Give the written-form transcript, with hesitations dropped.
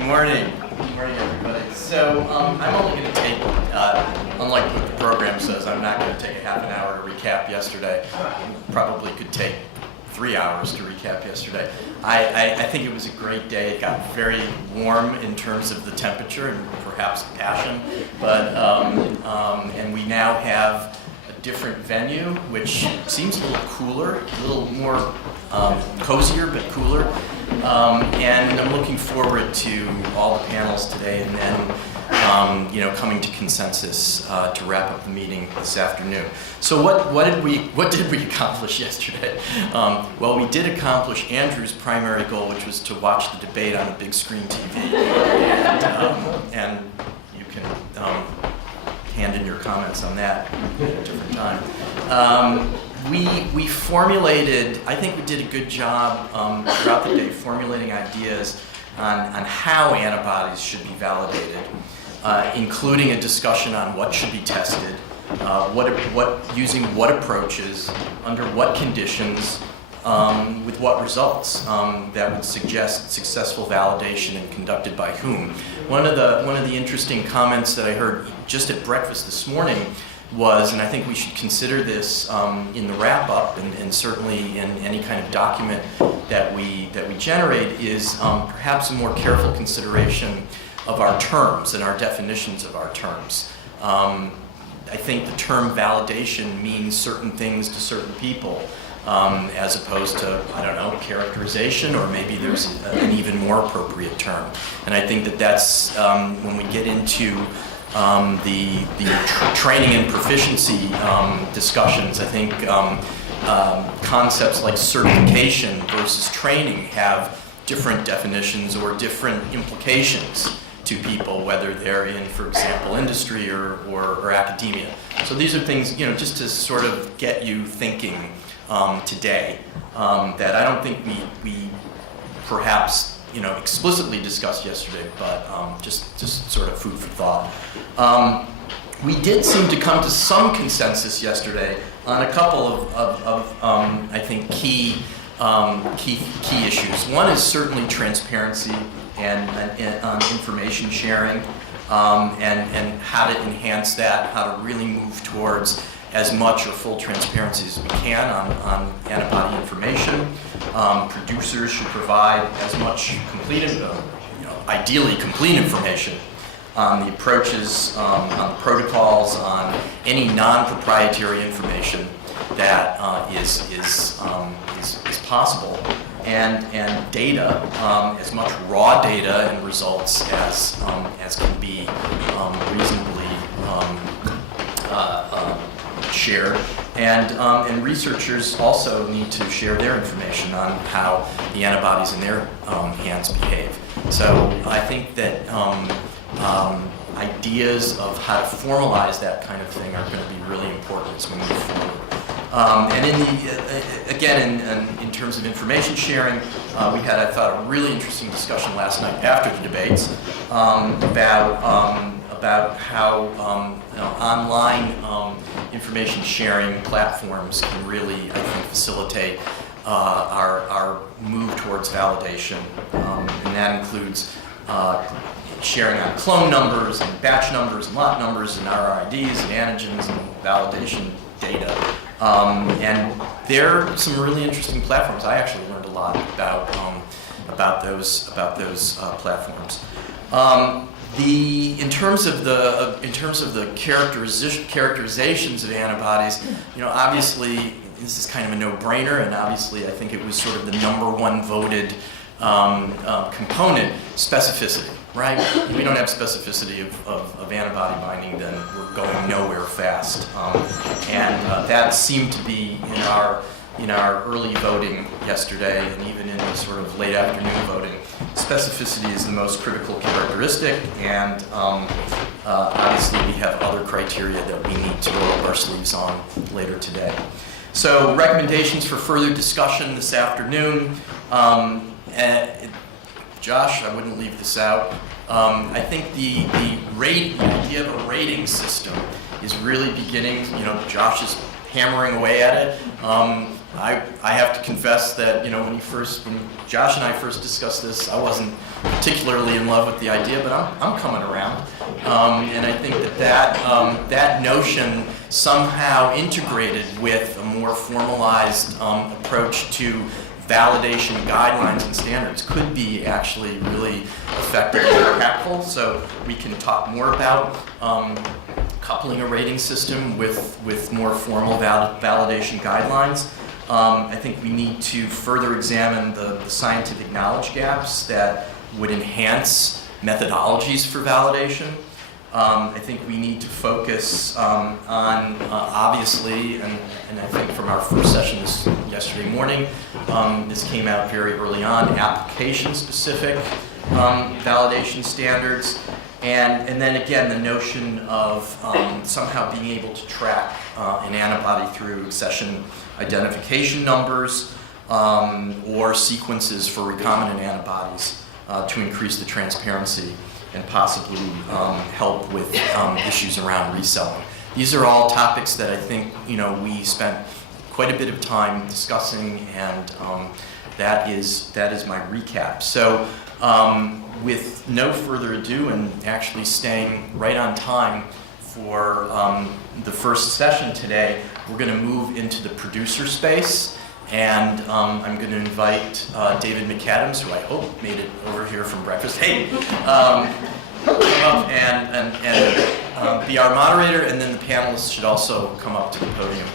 Good morning. Good morning, everybody. So I'm only going to take, unlike what the program says, I'm not going to take a half an hour to recap yesterday. Probably could take 3 hours to recap yesterday. I think it was a great day. It got very warm in terms of the temperature and perhaps passion, but and we now have a different venue, which seems a little cooler, a little more cozier but cooler. And I'm looking forward to all the panels today, and then coming to consensus to wrap up the meeting this afternoon. So what did we accomplish yesterday? Well, we did accomplish Andrew's primary goal, which was to watch the debate on a big screen TV, and you can hand in your comments on that at a different time. We formulated, I think we did a good job throughout the day formulating ideas on how antibodies should be validated, including a discussion on what should be tested, using what approaches, under what conditions, with what results that would suggest successful validation and conducted by whom. One of the interesting comments that I heard just at breakfast this morning was, and I think we should consider this in the wrap-up and certainly in any kind of document that we generate, is perhaps a more careful consideration of our terms and our definitions of our terms. I think the term validation means certain things to certain people, as opposed to, I don't know, characterization, or maybe there's an even more appropriate term. And I think that's when we get into the training and proficiency discussions, I think concepts like certification versus training have different definitions or different implications to people, whether they're in, for example, industry or academia. So these are things, just to sort of get you thinking today, that I don't think we perhaps explicitly discussed yesterday, but just sort of food for thought. We did seem to come to some consensus yesterday on a couple of I think key issues. One is certainly transparency and on information sharing, and how to enhance that, how to really move towards as much or full transparency as we can on antibody information. Producers should provide as much complete, ideally complete information on the approaches, on the protocols, on any non-proprietary information that is possible, and data, as much raw data and results as can be reasonably shared, and researchers also need to share their information on how the antibodies in their hands behave. So I think that ideas of how to formalize that kind of thing are going to be really important as we move forward. And in terms of information sharing, we had, I thought, a really interesting discussion last night after the debates about how online information sharing platforms can really, I think, facilitate our move towards validation, and that includes sharing on clone numbers and batch numbers and lot numbers and RIDs and antigens and validation data. And there are some really interesting platforms. I actually learned a lot about those platforms. In terms of the characterizations of antibodies, obviously this is kind of a no-brainer, and obviously I think it was sort of the #1 voted component: specificity. Right? If we don't have specificity of antibody binding, then we're going nowhere fast. And that seemed to be in our early voting yesterday, and even in the sort of late afternoon voting. Specificity is the most critical characteristic, and obviously we have other criteria that we need to roll up our sleeves on later today. So recommendations for further discussion this afternoon. Josh, I wouldn't leave this out. I think the idea of a rating system is really beginning. Josh is hammering away at it. I have to confess that, you know, when Josh and I first discussed this, I wasn't particularly in love with the idea, but I'm coming around. And I think that notion somehow integrated with a more formalized approach to validation guidelines and standards could be actually really effective and impactful. So we can talk more about coupling a rating system with more formal validation guidelines. I think we need to further examine the scientific knowledge gaps that would enhance methodologies for validation. I think we need to focus on obviously, and I think from our first session yesterday morning, this came out very early on, application-specific validation standards, and then again the notion of somehow being able to track an antibody through accession identification numbers or sequences for recombinant antibodies to increase the transparency and possibly help with issues around reselling. These are all topics that I think, you know, we spent quite a bit of time discussing, and that is my recap. So with no further ado, and actually staying right on time for the first session today, we're going to move into the producer space. And I'm going to invite David McAdams, who I hope made it over here from breakfast. Hey, come up and be our moderator, and then the panelists should also come up to the podium.